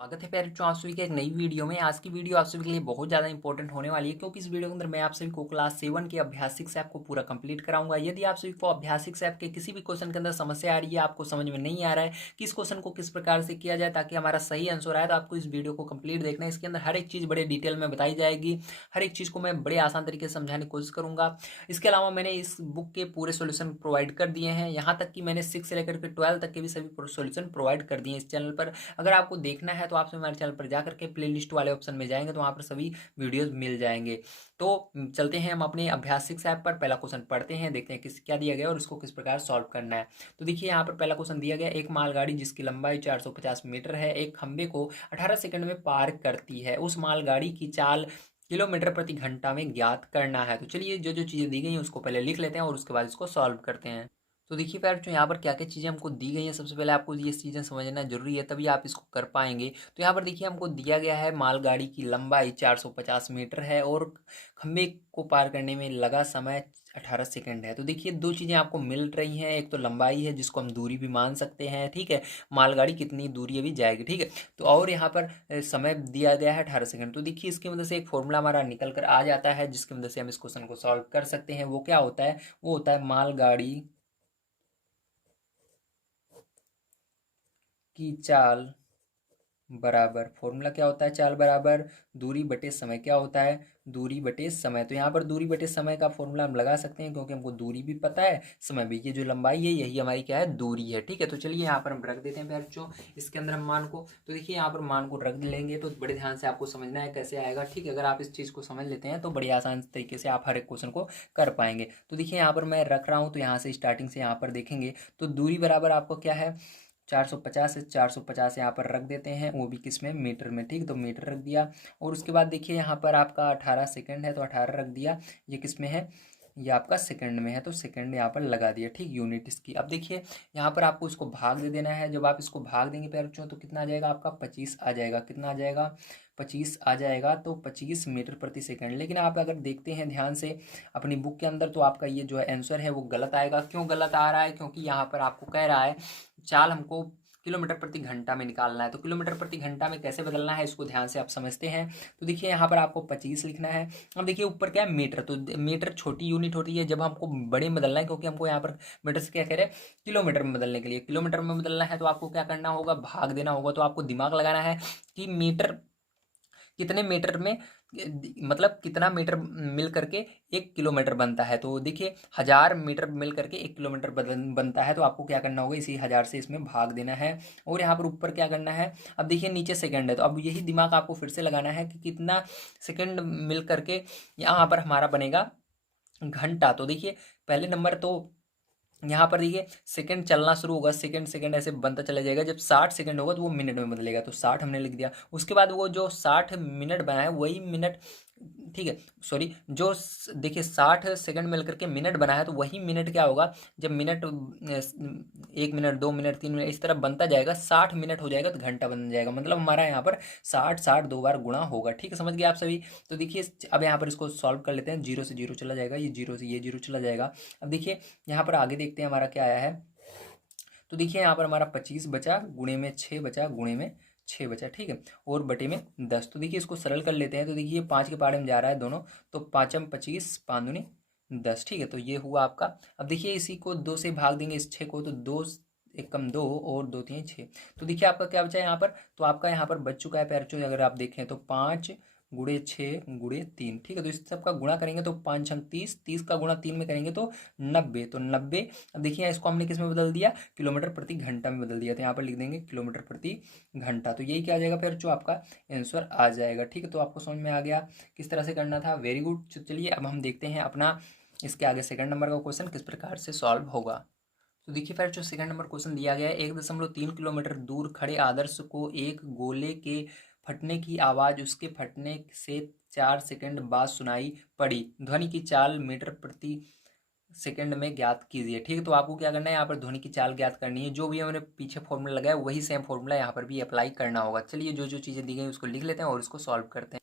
स्वागत है प्यारे बच्चों, आप सभी के एक नई वीडियो में। आज की वीडियो आप सभी के लिए बहुत ज़्यादा इंपॉर्टेंट होने वाली है, क्योंकि इस वीडियो के अंदर मैं आप सभी को क्लास 7 के अभ्यासिक से आपको पूरा कंप्लीट कराऊंगा। यदि आप सभी को अभ्यासिक से आपके किसी भी क्वेश्चन के अंदर समस्या आ रही है, आपको समझ में नहीं आ रहा है कि इस क्वेश्चन को किस प्रकार से किया जाए ताकि हमारा सही आंसर आए, तो आपको इस वीडियो को कंप्लीट देखना है। इसके अंदर हर एक चीज़ बड़े डिटेल में बताई जाएगी, हर एक चीज़ को मैं बड़े आसान तरीके से समझाने की कोशिश करूंगा। इसके अलावा मैंने इस बुक के पूरे सोल्यूशन प्रोवाइड कर दिए हैं, यहाँ तक कि मैंने 6 से लेकर के 12 तक के भी सभी सोल्यूशन प्रोवाइड कर दिए हैं इस चैनल पर। अगर आपको देखना है तो आप हमारे चैनल पर जा करके प्लेलिस्ट वाले ऑप्शन में जाएंगे तो वहाँ पर सभी वीडियोस मिल जाएंगे। तो चलते हैं हम अपने अभ्यास 6 ऐप पर। पहला क्वेश्चन पढ़ते हैं, देखते हैं किस क्या दिया गया और इसको किस प्रकार सॉल्व करना है। तो देखिए यहाँ पर पहला क्वेश्चन दिया गया, एक मालगाड़ी जिसकी लंबाई 450 मीटर है एक खंबे को 18 सेकंड में पार करती है, उस मालगाड़ी की चाल किलोमीटर प्रति घंटा में ज्ञात करना है। तो चलिए जो जो चीज़ें दी गई हैं उसको पहले लिख लेते हैं और उसके बाद इसको सॉल्व करते हैं। तो देखिए प्यारे बच्चों, यहाँ पर क्या क्या चीज़ें हमको दी गई हैं, सबसे पहले आपको ये चीज़ें समझना जरूरी है, तभी आप इसको कर पाएंगे। तो यहाँ पर देखिए हमको दिया गया है मालगाड़ी की लंबाई 450 मीटर है और खंबे को पार करने में लगा समय 18 सेकंड है। तो देखिए दो चीज़ें आपको मिल रही हैं, एक तो लंबाई है जिसको हम दूरी भी मान सकते हैं, ठीक है, मालगाड़ी कितनी दूरी अभी जाएगी, ठीक है। तो और यहाँ पर समय दिया गया है 18 सेकंड। तो देखिए इसकी मदद से एक फॉर्मूला हमारा निकल कर आ जाता है जिसकी मदद से हम इस क्वेश्चन को सॉल्व कर सकते हैं। वो क्या होता है, वो होता है मालगाड़ी की चाल बराबर, फॉर्मूला क्या होता है, चाल बराबर दूरी बटे समय। क्या होता है, दूरी बटे समय। तो यहाँ पर दूरी बटे समय का फॉर्मूला हम लगा सकते हैं क्योंकि हमको दूरी भी पता है, समय भी। ये जो लंबाई है यही हमारी क्या है, दूरी है, ठीक है। तो चलिए यहाँ पर हम रख देते हैं प्यारे बच्चों इसके अंदर हम मान को। तो देखिए यहाँ पर मान को रख लेंगे तो बड़े ध्यान से आपको समझना है कैसे आएगा, ठीक है। अगर आप इस चीज़ को समझ लेते हैं तो बड़ी आसान तरीके से आप हर एक क्वेश्चन को कर पाएंगे। तो देखिए यहाँ पर मैं रख रहा हूँ, तो यहाँ से स्टार्टिंग से यहाँ पर देखेंगे तो दूरी बराबर आपको क्या है, 450 है। 450 यहाँ पर रख देते हैं, वो भी किस में, मीटर में, ठीक। तो मीटर रख दिया। और उसके बाद देखिए यहाँ पर आपका 18 सेकंड है तो 18 रख दिया। ये किस में है, ये आपका सेकंड में है तो सेकंड यहाँ पर लगा दिया, ठीक, यूनिट इसकी। अब देखिए यहाँ पर आपको इसको भाग दे देना है। जब आप इसको भाग देंगे प्यारे बच्चों तो कितना आ जाएगा आपका, 25 आ जाएगा। कितना आ जाएगा, 25 आ जाएगा। तो 25 मीटर प्रति सेकंड। लेकिन आप अगर देखते हैं ध्यान से अपनी बुक के अंदर तो आपका ये जो है आंसर है वो गलत आएगा। क्यों गलत आ रहा है, क्योंकि यहाँ पर आपको कह रहा है चाल हमको किलोमीटर प्रति घंटा में निकालना है। तो किलोमीटर प्रति घंटा में कैसे बदलना है इसको ध्यान से आप समझते हैं। तो देखिए यहाँ पर आपको 25 लिखना है। अब देखिए ऊपर क्या है, मीटर। तो मीटर छोटी यूनिट होती है जब हमको बड़े में बदलना है, क्योंकि हमको यहाँ पर मीटर से क्या कह रहे हैं, किलोमीटर में बदलने के लिए। किलोमीटर में बदलना है तो आपको क्या करना होगा, भाग देना होगा। तो आपको दिमाग लगाना है कि मीटर कितने मीटर में, मतलब कितना मीटर मिल करके 1 किलोमीटर बनता है। तो देखिए 1000 मीटर मिल करके 1 किलोमीटर बनता है। तो आपको क्या करना होगा, इसी 1000 से इसमें भाग देना है। और यहाँ पर ऊपर क्या करना है, अब देखिए नीचे सेकंड है तो अब यही दिमाग आपको फिर से लगाना है कि कितना सेकंड मिल करके यहाँ पर हमारा बनेगा घंटा। तो देखिए पहले नंबर तो यहाँ पर देखिए सेकंड चलना शुरू होगा, सेकंड सेकंड ऐसे बनता चला जाएगा। जब 60 सेकंड होगा तो वो मिनट में बदलेगा, तो 60 हमने लिख दिया। उसके बाद वो जो 60 मिनट बना है वही मिनट, ठीक है, सॉरी, जो देखिए 60 सेकंड मिल करके मिनट बना है तो वही मिनट क्या होगा, जब मिनट 1 मिनट 2 मिनट 3 मिनट इस तरह बनता जाएगा, 60 मिनट हो जाएगा तो घंटा बन जाएगा। मतलब हमारा यहाँ पर 60 60 दो बार गुणा होगा, ठीक है, समझ गए आप सभी। तो देखिए अब यहाँ पर इसको सॉल्व कर लेते हैं। जीरो से जीरो चला जाएगा, ये जीरो से ये जीरो चला जाएगा। अब देखिए यहाँ पर आगे देखते हैं हमारा क्या आया है। तो देखिए यहाँ पर हमारा 25 बचा, गुणे में 6 बचा, गुणे में 6 बचा, ठीक है, और बटे में 10। तो देखिए इसको सरल कर लेते हैं। तो देखिए 5 के पाड़े में जा रहा है दोनों, तो 5×25 5 दूनी 10, ठीक है। तो ये हुआ आपका। अब देखिए इसी को 2 से भाग देंगे इस 6 को, तो 2 एक कम 2 और 2 3 6। तो देखिए आपका क्या बचा है यहाँ पर, तो आपका यहाँ पर बच चुका है पैरचो, अगर आप देखें तो 5×6×3, ठीक है। तो इस सबका गुणा करेंगे तो 5×6 = 30, 30 का गुणा 3 में करेंगे तो 90, तो 90। अब देखिए इसको हमने किस में बदल दिया, किलोमीटर प्रति घंटा में बदल दिया। तो यहाँ पर लिख देंगे किलोमीटर प्रति घंटा। तो यही क्या आ जाएगा फिर, जो आपका आंसर आ जाएगा, ठीक है। तो आपको समझ में आ गया किस तरह से करना था, वेरी गुड। चलिए अब हम देखते हैं अपना इसके आगे सेकंड नंबर का क्वेश्चन किस प्रकार से सॉल्व होगा। तो देखिए फिर जो सेकंड नंबर क्वेश्चन दिया गया है, 1.3 किलोमीटर दूर खड़े आदर्श को एक गोले के फटने की आवाज़ उसके फटने से 4 सेकंड बाद सुनाई पड़ी, ध्वनि की चाल मीटर प्रति सेकंड में ज्ञात कीजिए, ठीक है। तो आपको क्या करना है, यहाँ पर ध्वनि की चाल ज्ञात करनी है। जो भी हमने पीछे फॉर्मूला लगाया वही सेम फॉर्मूला यहाँ पर भी अप्लाई करना होगा। चलिए जो जो चीज़ें दी गई उसको लिख लेते हैं और इसको सॉल्व करते हैं।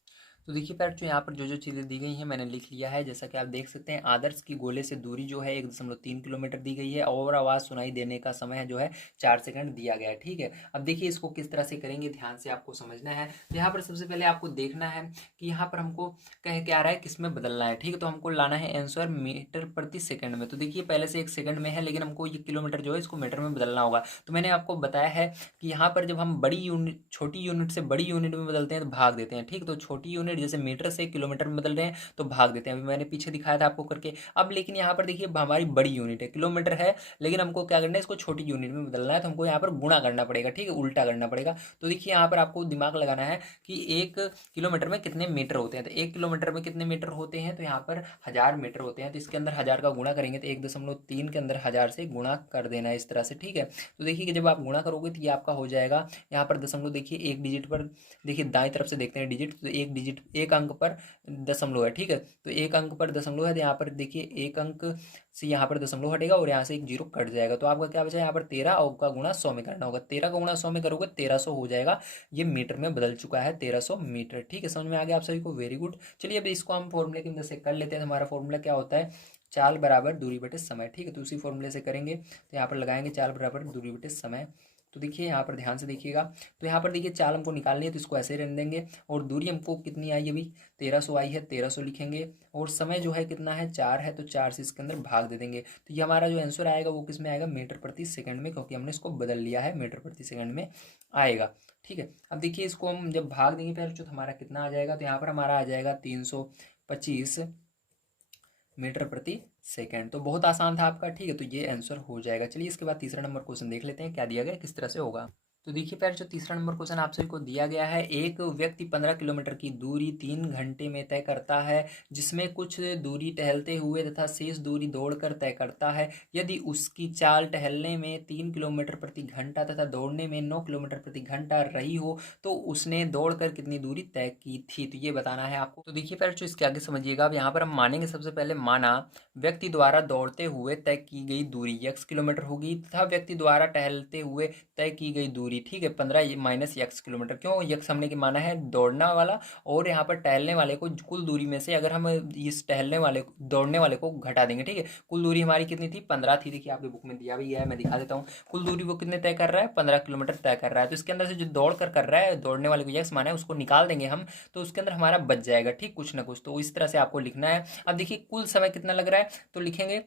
तो देखिए पैर जो यहाँ पर जो चीज़ें दी गई हैं मैंने लिख लिया है। जैसा कि आप देख सकते हैं आदर्श की गोले से दूरी जो है 1.3 किलोमीटर दी गई है और आवाज़ सुनाई देने का समय जो है 4 सेकंड दिया गया है। ठीक है, अब देखिए इसको किस तरह से करेंगे, ध्यान से आपको समझना है। तो यहाँ पर सबसे पहले आपको देखना है कि यहाँ पर हमको कह क्या रहा है, किस में बदलना है। ठीक है, तो हमको लाना है आंसर मीटर प्रति सेकंड में। तो देखिए पहले से 1 सेकंड में है, लेकिन हमको ये किलोमीटर जो है इसको मीटर में बदलना होगा। तो मैंने आपको बताया है कि यहाँ पर जब हम बड़ी यूनिट छोटी यूनिट से बड़ी यूनिट में बदलते हैं तो भाग देते हैं। ठीक, तो छोटी यूनिट जैसे मीटर से किलोमीटर में बदल रहे हैं तो भाग देते हैं। अभी मैंने पीछे दिखाया था आपको करके। अब लेकिन यहाँ पर देखिए हमारी बड़ी यूनिट है, किलोमीटर है, लेकिन हमको क्या करना है, इसको छोटी यूनिट में बदलना है। तो हमको यहाँ पर गुणा करना पड़ेगा। ठीक है, उल्टा करना पड़ेगा। तो देखिए यहाँ पर आपको दिमाग लगाना है कि 1 किलोमीटर में कितने मीटर होते हैं। तो 1 किलोमीटर में कितने मीटर होते हैं, तो यहाँ पर 1000 मीटर होते हैं। तो इसके अंदर 1000 का गुणा करेंगे तो 1.3 के अंदर 1000 से गुणा कर देना है इस तरह से। ठीक है, तो देखिए कि जब आप गुणा करोगे तो ये आपका हो जाएगा यहाँ पर दशमलव। देखिए एक डिजिट पर, देखिए दाएं तरफ से देखते हैं डिजिट, तो एक डिजिट एक अंक पर दशमलव है। ठीक है, तो एक अंक पर दशमलव है, तो यहाँ पर देखिए एक अंक से यहाँ पर दशमलव हटेगा और यहाँ से एक जीरो कट जाएगा। तो आपका क्या बचा, यहाँ पर 13 और का गुणा 100 में करना होगा। 13 का गुणा 100 में करोगे 1300 हो जाएगा। ये मीटर में बदल चुका है, 1300 मीटर। ठीक है, समझ में आ गया आप सभी को, वेरी गुड। चलिए अब इसको हम फॉर्मूले की मदद से कर लेते हैं। हमारा फॉर्मूला क्या होता है, चाल बराबर दूरी बटे समय। ठीक है, तो उसी फॉर्मूले से करेंगे। तो यहाँ पर लगाएंगे चाल बराबर दूरी बटे समय। तो देखिए यहाँ पर ध्यान से देखिएगा, तो यहाँ पर देखिए चाल हमको निकालनी है तो इसको ऐसे ही रहने देंगे। और दूरी हमको कितनी आई अभी, 1300 आई है, 1300 लिखेंगे। और समय जो है कितना है, 4 है, तो 4 से इसके अंदर भाग दे देंगे। तो ये हमारा जो आंसर आएगा वो किस में आएगा, मीटर प्रति सेकंड में, क्योंकि हमने इसको बदल लिया है, मीटर प्रति सेकंड में आएगा। ठीक है, अब देखिए इसको हम जब भाग देंगे पहले तो हमारा कितना आ जाएगा, तो यहाँ पर हमारा आ जाएगा 325 मीटर प्रति सेकंड। तो बहुत आसान था आपका। ठीक है, तो ये आंसर हो जाएगा। चलिए इसके बाद तीसरा नंबर क्वेश्चन देख लेते हैं क्या दिया गया, किस तरह से होगा। तो देखिए प्यारे जो तीसरा नंबर क्वेश्चन आप सभी को दिया गया है, एक व्यक्ति 15 किलोमीटर की दूरी 3 घंटे में तय करता है, जिसमें कुछ दूरी टहलते हुए तथा शेष दूरी दौड़कर तय करता है। यदि उसकी चाल टहलने में 3 किलोमीटर प्रति घंटा तथा दौड़ने में 9 किलोमीटर प्रति घंटा रही हो तो उसने दौड़कर कितनी दूरी तय की थी। तो ये बताना है आपको। तो देखिए प्यारे जो इसके आगे समझिएगा। अब यहाँ पर हम मानेंगे सबसे पहले, माना व्यक्ति द्वारा दौड़ते हुए तय की गई दूरी x किलोमीटर होगी तथा व्यक्ति द्वारा टहलते हुए तय की गई दूरी, ठीक है, 15 माइनस x किलोमीटर। क्यों, x हमने की माना है दौड़ना वाला, और यहाँ पर टहलने वाले को कुल दूरी में से अगर हम इस टहलने वाले दौड़ने वाले को घटा देंगे। ठीक है, कुल दूरी हमारी कितनी थी, 15 थी। देखिए आपकी बुक में दिया भी है, मैं दिखा देता हूँ। कुल दूरी वो कितने तय कर रहा है, 15 किलोमीटर तय कर रहा है। तो इसके अंदर से जो दौड़ कर रहा है, दौड़ने वाले को x माना है, उसको निकाल देंगे हम, तो उसके अंदर हमारा बच जाएगा। ठीक, कुछ ना कुछ तो इस तरह से आपको लिखना है। अब देखिए कुल समय कितना लग रहा है, तो लिखेंगे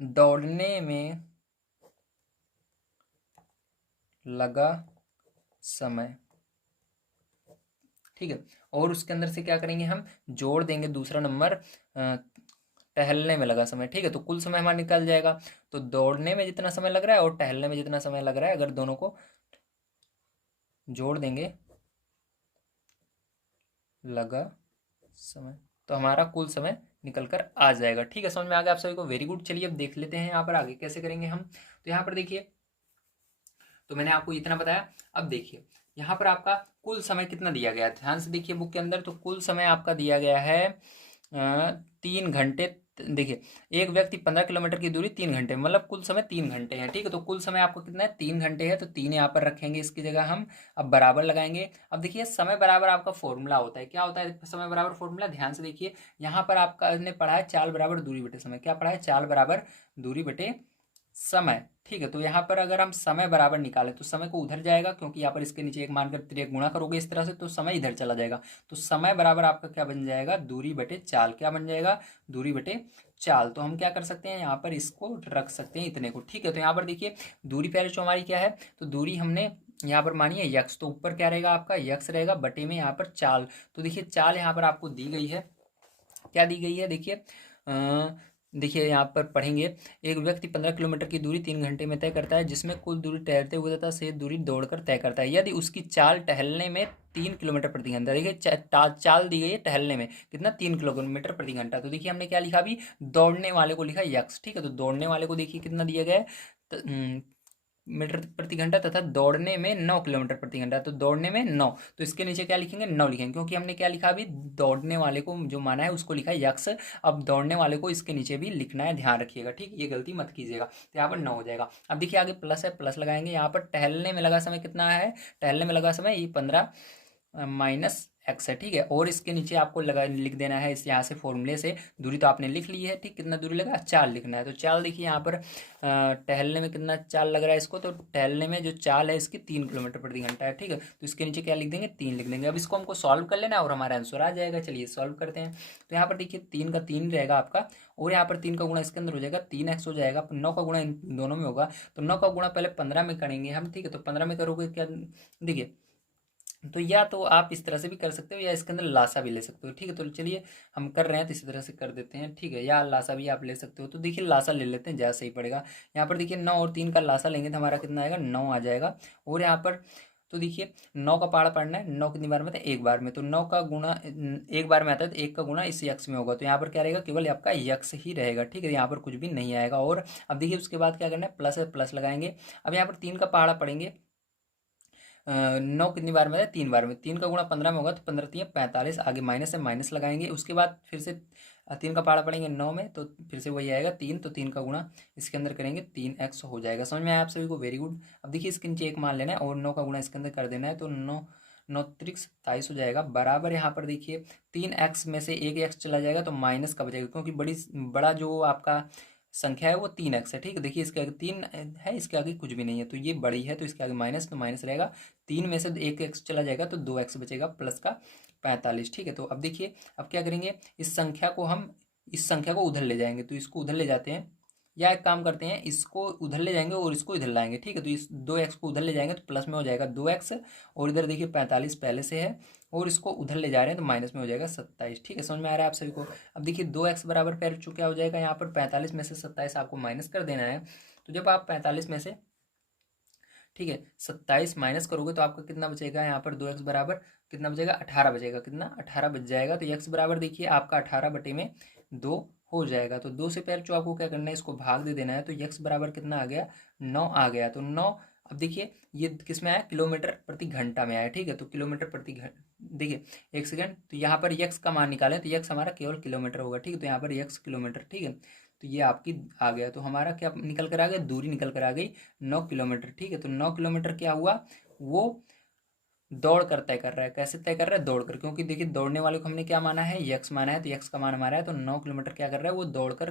दौड़ने में लगा समय। ठीक है, और उसके अंदर से क्या करेंगे, हम जोड़ देंगे दूसरा नंबर, टहलने में लगा समय। ठीक है, तो कुल समय हमारा निकल जाएगा। तो दौड़ने में जितना समय लग रहा है और टहलने में जितना समय लग रहा है, अगर दोनों को जोड़ देंगे लगा समय, तो हमारा कुल समय निकल कर आ जाएगा। ठीक है, समझ में आ गया आप सभी को, वेरी गुड। चलिए अब देख लेते हैं यहाँ पर आगे कैसे करेंगे हम। तो यहाँ पर देखिए, तो मैंने आपको इतना बताया। अब देखिए यहाँ पर आपका कुल समय कितना दिया गया है, ध्यान से देखिए बुक के अंदर। तो कुल समय आपका दिया गया है 3 घंटे। देखिए एक व्यक्ति 15 किलोमीटर की दूरी 3 घंटे, मतलब कुल समय 3 घंटे है। ठीक है, तो कुल समय आपको कितना है, 3 घंटे है, तो 3 यहाँ पर रखेंगे इसकी जगह हम। अब बराबर लगाएंगे। अब देखिए समय बराबर आपका फॉर्मूला होता है, क्या होता है समय बराबर फॉर्मूला, ध्यान से देखिए। यहाँ पर आपका ने पढ़ा है चाल बराबर दूरी बटे समय। क्या पढ़ा है, चाल बराबर दूरी बटे समय। ठीक है, तो यहाँ पर अगर हम समय बराबर निकालें तो समय को उधर जाएगा, क्योंकि यहाँ पर इसके नीचे एक मानकर त्रिक गुणा करोगे इस तरह से, तो समय इधर चला जाएगा। तो समय बराबर आपका क्या बन जाएगा, दूरी बटे चाल। क्या बन जाएगा, दूरी बटे चाल। तो हम क्या कर सकते हैं, यहाँ पर इसको रख सकते हैं इतने को। ठीक है, तो यहाँ पर देखिए दूरी पहले जो हमारी क्या है, तो दूरी हमने यहाँ पर मानी है यक्स, तो ऊपर क्या रहेगा आपका, यक्स रहेगा, बटे में यहाँ पर चाल। तो देखिए चाल यहाँ पर आपको दी गई है, क्या दी गई है, देखिए देखिए यहाँ पर पढ़ेंगे, एक व्यक्ति 15 किलोमीटर की दूरी 3 घंटे में तय करता है, जिसमें कुल दूरी टहलते हुए तथा शेष दूरी दौड़कर तय करता है। यदि उसकी चाल टहलने में 3 किलोमीटर प्रति घंटा, देखिए चाल दी गई है टहलने में कितना, 3 किलोमीटर प्रति घंटा। तो देखिए हमने क्या लिखा अभी, दौड़ने वाले को लिखा यक्स। ठीक है, तो दौड़ने वाले को देखिए कितना दिया गया है, मीटर प्रति घंटा, तथा दौड़ने में 9 किलोमीटर प्रति घंटा। तो दौड़ने में 9, तो इसके नीचे क्या लिखेंगे, 9 लिखेंगे, क्योंकि हमने क्या लिखा अभी, दौड़ने वाले को जो माना है उसको लिखा है यक्स। अब दौड़ने वाले को इसके नीचे भी लिखना है, ध्यान रखिएगा। ठीक, ये गलती मत कीजिएगा। तो यहाँ पर 9 हो जाएगा। अब देखिए आगे प्लस है, प्लस लगाएंगे। यहाँ पर टहलने में लगा समय कितना है, टहलने में लगा समय ये 15 माइनस एक्स है, ठीक है। और इसके नीचे आपको लगा लिख देना है इस यहाँ से फॉर्मूले से, दूरी तो आपने लिख ली है, ठीक। कितना दूरी लगा, चाल लिखना है। तो चाल देखिए यहाँ पर टहलने में कितना चाल लग रहा है इसको, तो टहलने में जो चाल है इसकी 3 किलोमीटर प्रति घंटा है, ठीक है। तो इसके नीचे क्या लिख देंगे, 3 लिख देंगे। अब इसको हमको सॉल्व कर लेना है और हमारा आंसर आ जाएगा। चलिए सॉल्व करते हैं। तो यहाँ पर देखिए 3 का 3 रहेगा आपका, और यहाँ पर 3 का गुणा इसके अंदर हो जाएगा, 3x हो जाएगा। 9 का गुणा इन दोनों में होगा, तो 9 का गुणा पहले 15 में करेंगे हम, ठीक है। तो 15 में करोगे क्या, देखिए, तो या तो आप इस तरह से भी कर सकते हो या इसके अंदर लासा भी ले सकते हो, ठीक है। तो चलिए हम कर रहे हैं तो इसी तरह से कर देते हैं, ठीक है। या लासा भी आप ले सकते हो। तो देखिए लासा ले लेते हैं, ज़्यादा सही पड़ेगा। यहाँ पर देखिए 9 और 3 का लासा लेंगे तो हमारा कितना आएगा, 9 आ जाएगा। और यहाँ पर तो देखिए 9 का पहाड़ा पढ़ना है, 9 कितनी बार में था, एक बार में। तो 9 का गुणा एक बार में आता है, तो 1 का गुणा इस यक्स में होगा। तो यहाँ पर क्या रहेगा, केवल आपका यक्स ही रहेगा, ठीक है। यहाँ पर कुछ भी नहीं आएगा। और अब देखिए उसके बाद क्या करना है, प्लस है, प्लस लगाएंगे। अब यहाँ पर 3 का पहाड़ा पढ़ेंगे, 9 कितनी बार में है, 3 बार में। 3 का गुणा 15 में होगा, तो 15 3 45, आगे माइनस है, माइनस लगाएंगे। उसके बाद फिर से 3 का पहाड़ा पढ़ेंगे 9 में, तो फिर से वही आएगा 3, तो 3 का गुणा इसके अंदर करेंगे, 3x हो जाएगा। समझ में आया आप सभी को, वेरी गुड। अब देखिए इसके नीचे एक मान लेना है और 9 का गुणा इसके अंदर कर देना है, तो 9 9 त्रिक 27 हो जाएगा, बराबर। यहाँ पर देखिए 3x में से एक एक्स चला जाएगा तो माइनस का बचेगा, क्योंकि बड़ा जो आपका संख्या है वो 3x है, ठीक है। देखिए इसके आगे 3 है, इसके आगे कुछ भी नहीं है, तो ये बड़ी है, तो इसके आगे माइनस, तो माइनस रहेगा। 3 में से एक एक्स चला जाएगा तो 2x बचेगा, प्लस का 45, ठीक है। तो अब देखिए अब क्या करेंगे, इस संख्या को उधर ले जाएंगे, तो इसको उधर ले जाते हैं, या एक काम करते हैं, इसको उधर ले जाएंगे और इसको इधर लाएंगे, ठीक है। तो इस 2x को उधर ले जाएंगे तो प्लस में हो जाएगा 2x, और इधर देखिए 45 पहले से है, और इसको उधर ले जा रहे हैं तो माइनस में हो जाएगा 27, ठीक है। समझ में आ रहा है आप सभी को। अब देखिए 2x बराबर फिर क्या हो जाएगा, यहाँ पर 45 में से 27 आपको माइनस कर देना है। तो जब आप 45 में से, ठीक है, 27 माइनस करोगे तो आपका कितना बचेगा, यहाँ पर 2x बराबर कितना बचेगा, 18 बचेगा। कितना, 18 बच जाएगा। तो x बराबर देखिए आपका 18 बटे में 2 हो जाएगा। तो 2 से पहले जो आपको क्या करना है, इसको भाग दे देना है। तो x बराबर कितना आ गया, 9 आ गया। तो 9, अब देखिए ये किस में आया, किलोमीटर प्रति घंटा में आया, ठीक है। तो किलोमीटर प्रति घंटा, देखिए 1 सेकंड, तो यहाँ पर यक्स का मान निकालें तो यक्स हमारा केवल किलोमीटर होगा, ठीक है। तो यहाँ पर यक्स किलोमीटर, ठीक है। तो ये आपकी आ गया। तो हमारा क्या निकल कर आ गया, दूरी निकल कर आ गई 9 किलोमीटर, ठीक है। तो 9 किलोमीटर क्या हुआ, वो दौड़ कर तय कर रहा है। कैसे तय कर रहा है, दौड़ कर, क्योंकि देखिए दौड़ने वाले को हमने क्या माना है, यक्स माना है, तो यक्स का मान हमारा है। तो 9 किलोमीटर क्या कर रहा है, वो दौड़ कर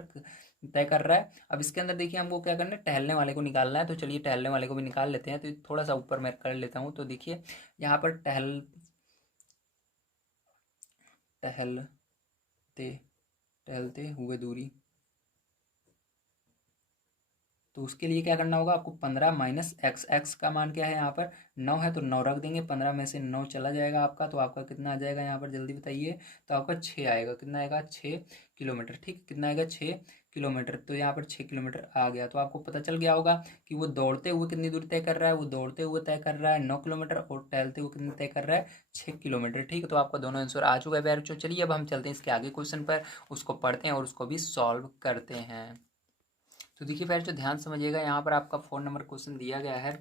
तय कर रहा है। अब इसके अंदर देखिए हमको क्या करना है, टहलने वाले को निकालना है। तो चलिए टहलने वाले को भी निकाल लेते हैं। तो थोड़ा सा ऊपर मैं कर लेता हूँ। तो देखिए यहाँ पर टहलते टहलते हुए दूरी, तो उसके लिए क्या करना होगा आपको, 15 माइनस एक्स, एक्स का मान क्या है, यहाँ पर 9 है, तो 9 रख देंगे। 15 में से 9 चला जाएगा आपका, तो आपका कितना आ जाएगा, यहाँ पर जल्दी बताइए। तो आपका 6 आएगा। कितना आएगा, 6 किलोमीटर, ठीक। कितना आएगा, 6 किलोमीटर। तो यहाँ पर 6 किलोमीटर आ गया। तो आपको पता चल गया होगा कि वो दौड़ते हुए कितनी दूरी तय कर रहा है, वो दौड़ते हुए तय कर रहा है 9 किलोमीटर, और टहलते हुए कितनी तय कर रहा है, 6 किलोमीटर, ठीक है। तो आपका दोनों आंसर आ चुका है बैचो। चलिए अब हम चलते हैं इसके आगे क्वेश्चन पर, उसको पढ़ते हैं और उसको भी सॉल्व करते हैं। तो देखिए पहले तो ध्यान समझिएगा, यहाँ पर आपका 4 नंबर क्वेश्चन दिया गया है।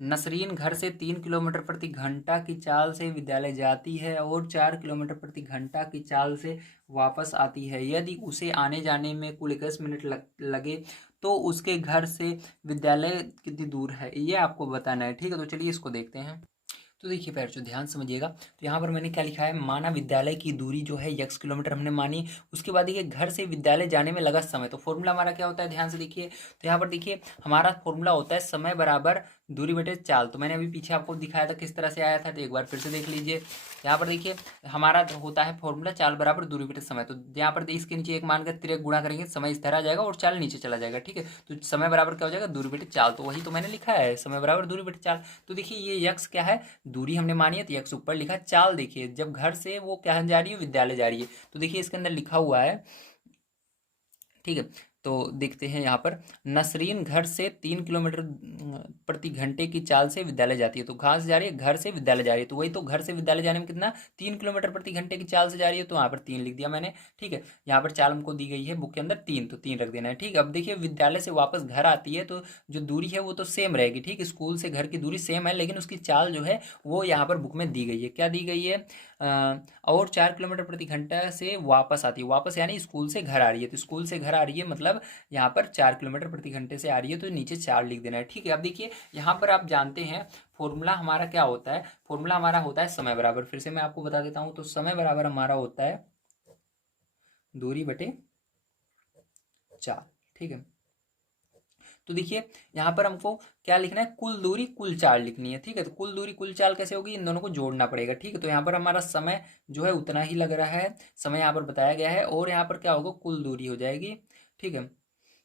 नसरीन घर से 3 किलोमीटर प्रति घंटा की चाल से विद्यालय जाती है और 4 किलोमीटर प्रति घंटा की चाल से वापस आती है। यदि उसे आने जाने में कुल 21 मिनट लगे तो उसके घर से विद्यालय कितनी दूर है, ये आपको बताना है, ठीक है। तो चलिए इसको देखते हैं। तो देखिए पैर ध्यान समझिएगा। तो यहाँ पर मैंने क्या लिखा है, माना विद्यालय की दूरी जो है x किलोमीटर हमने मानी। उसके बाद देखिए घर से विद्यालय जाने में लगा समय। तो फॉर्मूला हमारा क्या होता है, ध्यान से देखिए। तो यहाँ पर देखिए हमारा फॉर्मूला होता है समय बराबर दूरी बटे चाल। तो मैंने अभी पीछे आपको दिखाया था किस तरह से आया था, तो एक बार फिर से देख लीजिए। यहाँ पर देखिए हमारा होता है फॉर्मूला चाल बराबर दूरी बटे समय। तो यहाँ पर इसके नीचे एक मानकर तिरक गुणा करेंगे, समय इस तरह आ जाएगा और चाल नीचे चला जाएगा, ठीक है। तो समय बराबर क्या हो जाएगा, दूरी बटे चाल। तो वही तो मैंने लिखा है, समय बराबर दूरी बटे चाल। तो देखिए ये यक्स क्या है, दूरी हमने मानी है, तो यक्स ऊपर लिखा। चाल देखिए जब घर से वो क्या जा रही है, विद्यालय जा रही है। तो देखिए इसके अंदर लिखा हुआ है, ठीक है। तो देखते हैं यहाँ पर, नसरीन घर से 3 किलोमीटर प्रति घंटे की चाल से विद्यालय जाती है। तो कहाँ से जा रही है, घर से विद्यालय जा रही है। तो वही तो घर से विद्यालय जाने में कितना, 3 किलोमीटर प्रति घंटे की चाल से जा रही है। तो यहाँ पर 3 लिख दिया मैंने, ठीक है। यहाँ पर चाल हमको दी गई है बुक के अंदर 3, तो 3 रख देना है, ठीक है। अब देखिए विद्यालय से वापस घर आती है, तो जो दूरी है वो तो सेम रहेगी, ठीक। स्कूल से घर की दूरी सेम है, लेकिन उसकी चाल जो है वो यहाँ पर बुक में दी गई है। क्या दी गई है, और 4 किलोमीटर प्रति घंटा से वापस आती है, वापस यानी स्कूल से घर आ रही है, तो स्कूल से घर आ रही है मतलब यहाँ पर 4 किलोमीटर प्रति घंटे से आ रही है, तो नीचे 4 लिख देना है। ठीक है, अब देखिए यहाँ पर आप जानते हैं फॉर्मूला हमारा क्या होता है, फॉर्मूला हमारा होता है समय बराबर, फिर से मैं आपको बता देता हूँ, तो समय बराबर हमारा होता है दूरी बटे 4। ठीक है, तो देखिए यहाँ पर हमको क्या लिखना है, कुल दूरी कुल चाल लिखनी है। ठीक है, तो कुल दूरी कुल चाल कैसे होगी, इन दोनों को जोड़ना पड़ेगा। ठीक है, तो यहाँ पर हमारा समय जो है उतना ही लग रहा है, समय यहाँ पर बताया गया है, और यहाँ पर क्या होगा, कुल दूरी हो जाएगी। ठीक है, तो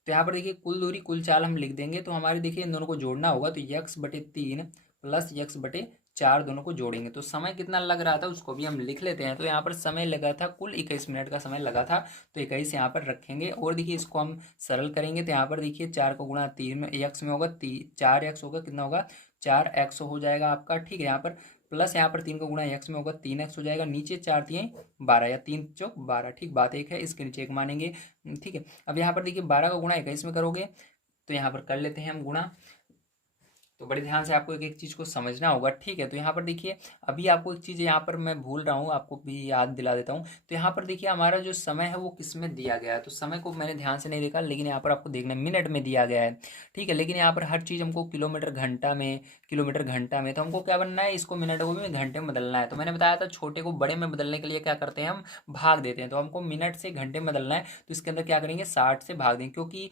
यहाँ पर देखिए कुल दूरी कुल चाल हम लिख देंगे, तो हमारे देखिए इन दोनों को जोड़ना होगा, तो x/3 प्लस x/4 दोनों को जोड़ेंगे, तो समय कितना लग रहा था उसको भी हम लिख लेते हैं। तो यहाँ पर समय लगा था, कुल 21 मिनट का समय लगा था, तो 21 यहाँ पर रखेंगे, और देखिए इसको हम सरल करेंगे, तो यहाँ पर देखिए 4 को गुणा 3 में x में होगा, 4x होगा, कितना होगा 4x हो जाएगा आपका। ठीक है, यहाँ पर प्लस यहाँ पर 3 को गुणा x में होगा, 3x हो जाएगा, नीचे 4 3 12 या 3 चौक 12। ठीक, बात एक है, इसके नीचे एक मानेंगे। ठीक है, अब यहाँ पर देखिए 12 का गुणा 21 में करोगे, तो यहाँ पर कर लेते हैं हम गुणा, तो बड़े ध्यान से आपको एक एक चीज़ को समझना होगा। ठीक है, तो यहाँ पर देखिए अभी आपको एक चीज़ यहाँ पर मैं भूल रहा हूँ, आपको भी याद दिला देता हूँ। तो यहाँ पर देखिए हमारा जो समय है वो किस में दिया गया है, तो समय को मैंने ध्यान से नहीं देखा, लेकिन यहाँ पर आपको देखना है मिनट में दिया गया है। ठीक है, लेकिन यहाँ पर हर चीज़ हमको किलोमीटर घंटा में, किलोमीटर घंटा में, तो हमको क्या बनना है, इसको मिनट को भी घंटे में बदलना है। तो मैंने बताया था छोटे को बड़े में बदलने के लिए क्या करते हैं, हम भाग देते हैं, तो हमको मिनट से घंटे में बदलना है, तो इसके अंदर क्या करेंगे 60 से भाग देंगे, क्योंकि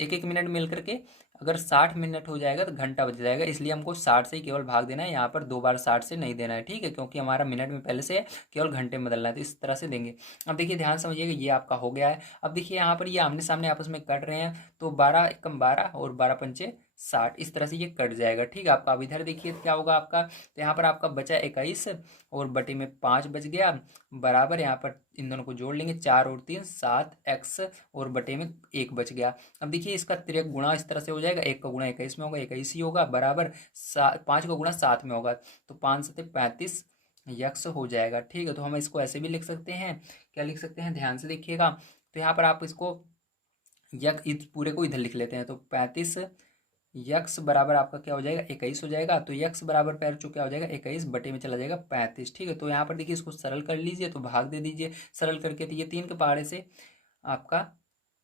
एक एक मिनट मिल करके अगर 60 मिनट हो जाएगा तो घंटा बच जाएगा, इसलिए हमको 60 से ही केवल भाग देना है, यहाँ पर 2 बार 60 से नहीं देना है। ठीक है, क्योंकि हमारा मिनट में पहले से है, केवल घंटे में बदलना है, तो इस तरह से देंगे। अब देखिए ध्यान समझिएगा, ये आपका हो गया है। अब देखिए यहाँ पर ये आमने सामने आपस में कट रहे हैं, तो 12 एकम 12 और 12 पंचे 60, इस तरह से ये कट जाएगा। ठीक है, आपका अब इधर देखिए क्या होगा आपका, तो यहाँ पर आपका बचा 21 और बटे में 5 बच गया, बराबर यहाँ पर इन दोनों को जोड़ लेंगे, 4 और 3 7x और बटे में 1 बच गया। अब देखिए इसका तिरक गुणा इस तरह से हो जाएगा, 1 का गुणा 21 में होगा, 21 ही होगा, बराबर 5 का गुणा 7 में होगा, तो 5 7 35 यक्स हो जाएगा। ठीक है, तो हम इसको ऐसे भी लिख सकते हैं, क्या लिख सकते हैं, ध्यान से देखिएगा, तो यहाँ पर आप इसको इस पूरे को इधर लिख लेते हैं, तो 35 यक्स बराबर आपका क्या हो जाएगा 21 हो जाएगा, तो यक्स बराबर पैर चो क्या हो जाएगा 21 बटे में चला जाएगा 35। ठीक है, तो यहाँ पर देखिए इसको सरल कर लीजिए, तो भाग दे दीजिए सरल करके, तो ये 3 के पहाड़े से आपका,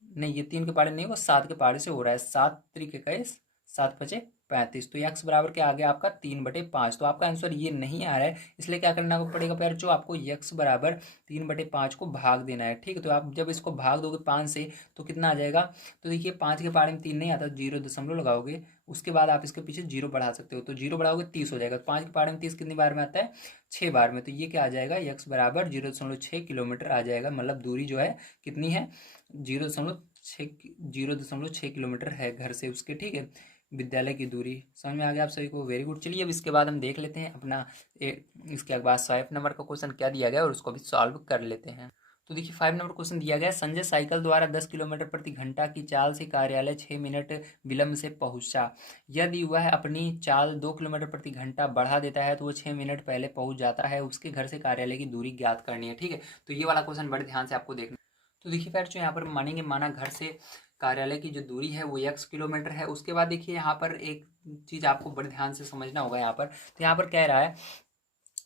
नहीं ये 3 के पहाड़े नहीं, वो 7 के पहाड़े से हो रहा है, 7 3 21 7 5 35, तो यक्स बराबर क्या आ गया आपका 3/5। तो आपका आंसर ये नहीं आ रहा है, इसलिए क्या करना पड़ेगा पैर, जो आपको यक्स बराबर 3/5 को भाग देना है। ठीक है, तो आप जब इसको भाग दोगे 5 से तो कितना आ जाएगा, तो देखिए 5 के पहाड़े में 3 नहीं आता, 0 लगाओगे, उसके बाद आप इसके पीछे 0 बढ़ा सकते हो, तो 0 बढ़ाओगे 30 हो जाएगा, तो 5 के पहाड़े में 30 कितनी बार में आता है 6 बार में, तो ये क्या आ जाएगा यक्स बराबर 0.6 किलोमीटर आ जाएगा, मतलब दूरी जो है कितनी है 0.6 किलोमीटर है घर से उसके। ठीक है, विद्यालय की दूरी समझ में आ गया आप सभी को, वेरी गुड। चलिए अब इसके बाद हम देख लेते हैं अपना इसके बाद 5 नंबर का क्वेश्चन क्या दिया गया और उसको भी सॉल्व कर लेते हैं। तो देखिए 5 नंबर क्वेश्चन दिया गया, संजय साइकिल द्वारा 10 किलोमीटर प्रति घंटा की चाल से कार्यालय 6 मिनट विलंब से पहुंचा। यदि वह अपनी चाल 2 किलोमीटर प्रति घंटा बढ़ा देता है तो वह 6 मिनट पहले पहुंच जाता है, उसके घर से कार्यालय की दूरी ज्ञात करनी है। ठीक है, तो ये वाला क्वेश्चन बड़े ध्यान से आपको देखना। तो देखिए फ्रेंड्स जो यहाँ पर मानेंगे, माना घर से कार्यालय की जो दूरी है वो x किलोमीटर है। उसके बाद देखिए यहाँ पर एक चीज़ आपको बड़े ध्यान से समझना होगा यहाँ पर, तो यहाँ पर कह रहा है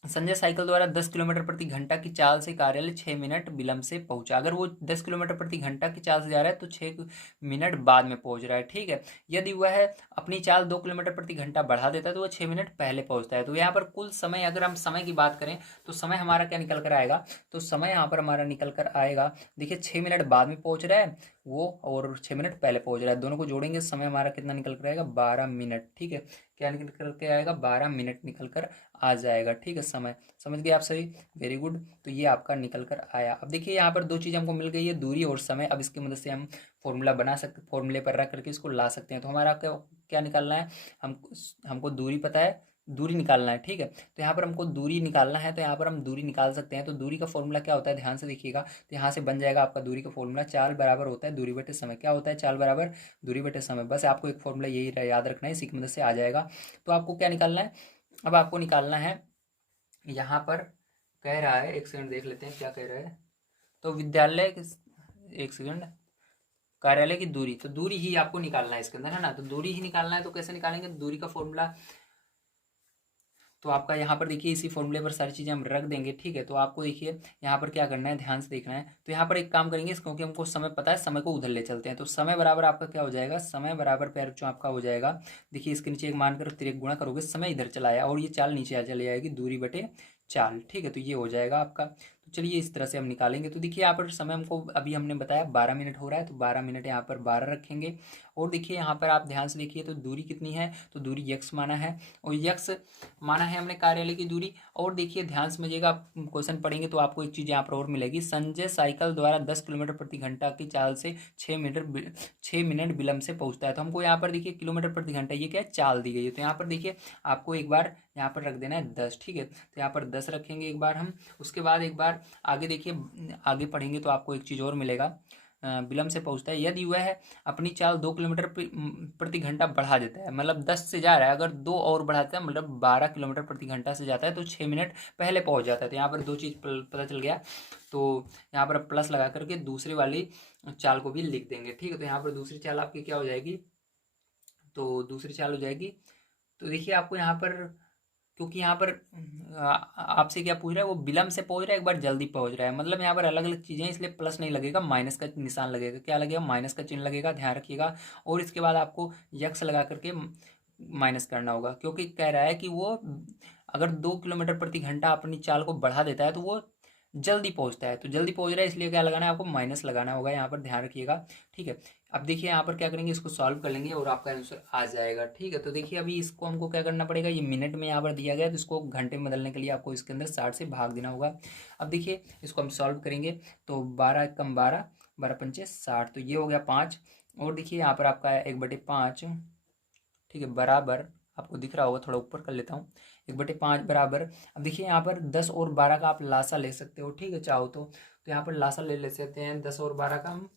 संजय साइकिल द्वारा 10 किलोमीटर प्रति घंटा की चाल से कार्यालय 6 मिनट विलंब से पहुंचा। अगर वो 10 किलोमीटर प्रति घंटा की चाल से जा रहा है तो 6 मिनट बाद में पहुंच रहा है। ठीक है, यदि वह अपनी चाल 2 किलोमीटर प्रति घंटा बढ़ा देता है तो वह 6 मिनट पहले पहुंचता है। तो यहाँ पर कुल समय, अगर हम समय की बात करें तो समय हमारा क्या निकल कर आएगा, तो समय यहाँ पर हमारा निकल कर आएगा, देखिए 6 मिनट बाद में पहुंच रहा है वो और 6 मिनट पहले पहुंच रहा है, दोनों को जोड़ेंगे समय हमारा कितना निकल कर आएगा 12 मिनट। ठीक है, क्या निकल करके आएगा 12 मिनट निकल कर आ जाएगा। ठीक है, समय समझ गए आप सभी, वेरी गुड। तो ये आपका निकल कर आया। अब देखिए यहाँ पर दो चीज़ हमको मिल गई है, दूरी और समय। अब इसकी मदद से हम फॉर्मूला बना सकते, फॉर्मूले पर रख करके इसको ला सकते हैं। तो हमारा क्या क्या निकालना है, हमको दूरी पता है, दूरी निकालना है। ठीक है, तो यहाँ पर हमको दूरी निकालना है, तो यहाँ पर हम दूरी निकाल सकते हैं। तो दूरी का फॉर्मूला क्या होता है, ध्यान से देखिएगा, तो यहाँ से बन जाएगा आपका दूरी का फॉर्मूला, चाल बराबर होता है दूरी बटे समय। क्या होता है, चाल बराबर दूरी बटे समय। बस आपको एक फॉर्मूला यही याद रखना है, इसी की मदद से आ जाएगा। तो आपको क्या निकालना है, अब आपको निकालना है, यहाँ पर कह रहा है, एक सेकंड देख लेते हैं क्या कह रहा है। तो विद्यालय एक सेकंड, कार्यालय की दूरी, तो दूरी ही आपको निकालना है इसके अंदर, है ना। तो दूरी ही निकालना है, तो कैसे निकालेंगे, दूरी का फॉर्मूला, तो आपका यहाँ पर देखिए इसी फॉर्मूले पर सारी चीज़ें हम रख देंगे, ठीक है। तो आपको देखिए यहाँ पर क्या करना है, ध्यान से देखना है। तो यहाँ पर एक काम करेंगे, क्योंकि हमको समय पता है, समय को उधर ले चलते हैं। तो समय बराबर आपका क्या हो जाएगा, समय बराबर पैर जो आपका हो जाएगा, देखिए इसके नीचे एक मानकर तिरक गुणा करोगे, समय इधर चला आया और ये चाल नीचे आ चली जाएगी, दूरी बटे चाल, ठीक है। तो ये हो जाएगा आपका। तो चलिए इस तरह से हम निकालेंगे। तो देखिए यहाँ पर समय हमको अभी हमने बताया 12 मिनट हो रहा है, तो 12 मिनट यहाँ पर 12 रखेंगे। और देखिए यहाँ पर आप ध्यान से देखिए, तो दूरी कितनी है, तो दूरी यक्स माना है, और यक्स माना है हमने कार्यालय की दूरी। और देखिए ध्यान समझिएगा, आप क्वेश्चन पढ़ेंगे तो आपको एक चीज़ यहाँ पर और मिलेगी, संजय साइकिल द्वारा 10 किलोमीटर प्रति घंटा की चाल से 6 मिनट विलंब से पहुंचता है। तो हमको यहाँ पर देखिए किलोमीटर प्रति घंटा, ये क्या है, चाल दी गई है। तो यहाँ पर देखिए आपको एक बार यहाँ पर रख देना है 10, ठीक है। तो यहाँ पर 10 रखेंगे एक बार हम। उसके बाद एक बार आगे देखिए, आगे पढ़ेंगे तो आपको एक चीज़ और मिलेगा, विलंब से पहुंचता है यदि वह अपनी चाल 2 किलोमीटर प्रति घंटा बढ़ा देता है, मतलब 10 से जा रहा है, अगर 2 और बढ़ाता है मतलब 12 किलोमीटर प्रति घंटा से जाता है, तो 6 मिनट पहले पहुंच जाता है। तो यहाँ पर दो चीज़ पता चल गया। तो यहाँ पर प्लस लगा करके दूसरी वाली चाल को भी लिख देंगे, ठीक है। तो यहाँ पर दूसरी चाल आपकी क्या हो जाएगी, तो दूसरी चाल हो जाएगी। तो देखिए आपको यहाँ पर, क्योंकि यहाँ पर आपसे क्या पूछ रहा है, वो विलंब से पहुंच रहा है, एक बार जल्दी पहुंच रहा है, मतलब यहाँ पर अलग अलग चीज़ें हैं, इसलिए प्लस नहीं लगेगा, माइनस का निशान लगेगा। क्या लगेगा, माइनस का चिन्ह लगेगा, ध्यान रखिएगा। और इसके बाद आपको यक्स लगा करके माइनस करना होगा, क्योंकि कह रहा है कि वो अगर 2 किलोमीटर प्रति घंटा अपनी चाल को बढ़ा देता है तो वो जल्दी पहुंचता है। तो जल्दी पहुंच रहा है, इसलिए क्या लगाना है, आपको माइनस लगाना होगा, यहाँ पर ध्यान रखिएगा, ठीक है। अब देखिए यहाँ पर क्या करेंगे, इसको सॉल्व कर लेंगे और आपका आंसर आ जाएगा, ठीक है। तो देखिए अभी इसको हमको क्या करना पड़ेगा, ये मिनट में यहाँ पर दिया गया है, तो इसको घंटे में बदलने के लिए आपको इसके अंदर 60 से भाग देना होगा। अब देखिए इसको हम सॉल्व करेंगे, तो 12 कम 12, 12 पंचे 60, तो ये हो गया 5। और देखिए यहाँ पर आपका 1/5, ठीक है, बराबर, आपको दिख रहा होगा, थोड़ा ऊपर कर लेता हूँ, 1/5 बराबर। अब देखिए यहाँ पर 10 और 12 का आप लासा ले सकते हो, ठीक है, चाहो तो यहाँ पर लासा ले सकते हैं 10 और 12 का हम।